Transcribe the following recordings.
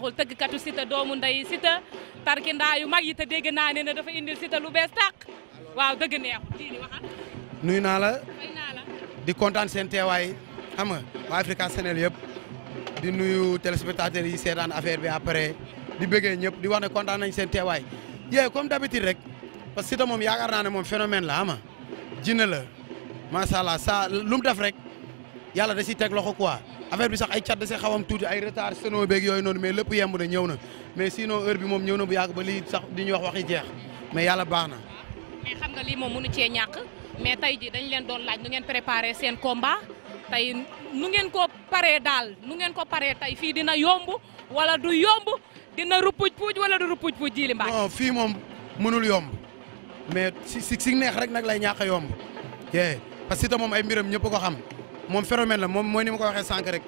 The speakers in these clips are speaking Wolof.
neexul tëggkatu Siteu doomu ndey Siteu tarkindaa yu mag yi te dégg naa ne dafa indil Siteu lu bees tàq waaw dëgg neexul kii di waxal. nuyu naa la fay naa la. di kontaan seen teewaay xam nga waa Africa Channel yëpp di nuyu téléspectateurs yi seetaan affaire bi après di bëggee ñëpp di wax ne kontaan nañ seen teewaay yee comme d'habitude rek parce que Siteu moom yaakaar naa ne moom phénomène la ama jinne la macha allah sa lu mu def rek yàlla da siy teg loxo quoi affaire bi sax ay cat da see xawam tuuti ay retard seno beeg yooyu noonu mais lépp yemb na ñëw na mais sinon heure bi moom ñëw na bu yàgg ba lii sax di ñuy wax waxi jeex mais yàlla baax na. mais xam nga lii moom mënu cee ñàkk mais tey ji dañ leen doon laaj nu ngeen préparé seen combat tey nu ngeen ko paree daal nu ngeen ko paree tey fii dina yomb wala du yomb dina rupuj puuj wala du rupuj puuj Djily Mbacké. non fii moom mënul yomb mais si neex rek nag lay ñàkk a yomb parce que Siteu moom ay mbiram ñëpp ko xam moom phénomène la moom mooy ni ma ko waxee sànq rek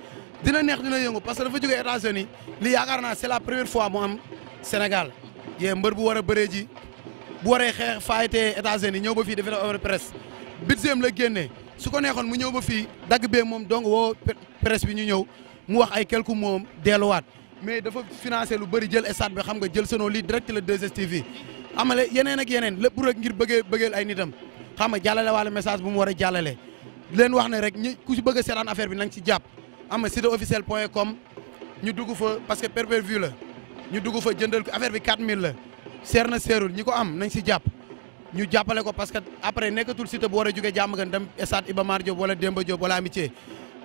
dina neex dina yëngu parce que dafa jógee États-Unis li yaakaar naa c'est la première fois mu am Sénégal mbër bu war a bëree ji bu waree xeex faayte États-Unis ñëw ba fii dafa def open presse budget la génnee su ko neexoon mu ñëw ba fii dagg bee moom donc woo presse bi ñu ñëw mu wax ay quelques mots delluwaat mais dafa financé lu bëri jël stade bi xam nga jël seno lii direct la 2STV amale yeneen ak yeneen lépp rek ngir bëggeel ay nitam xam nga jàllale wàlla message bu mu war a jàllale leen wax ne rek ñi ku si bëgg a seetaan affaire bi nañ ci jàpp am nga siteofficiel.com ñu dugg fa parce que pay-per-view la ñu dugg fa jëndal affaire bi 4000 la seer na seerul ñi ko am nañ si jàpp ñu jàppale ko parce que après nekkatul Siteu bu war a jógee jàmm gan dem stade Iba Mar Diop wala Demba Diop wala Amitié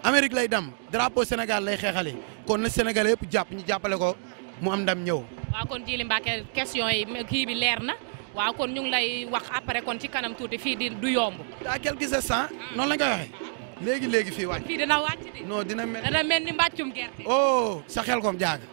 Amérique lay dem drapeau Sénégal lay xeexale kon na Sénégalais yëpp jàpp ñu jàppale ko mu am ndam ñëw. waaw kon Djily Mbacké question yi kii bi leer na waaw kon ñu ngi lay wax après kon ci kanam tuuti fii di du yomb. à quelques instants noonu la nga koy waxee léegi fii wàcc. fii dina wàcc de. non dina mel ni mbàccum gerte. oh sa xel kom jaaga.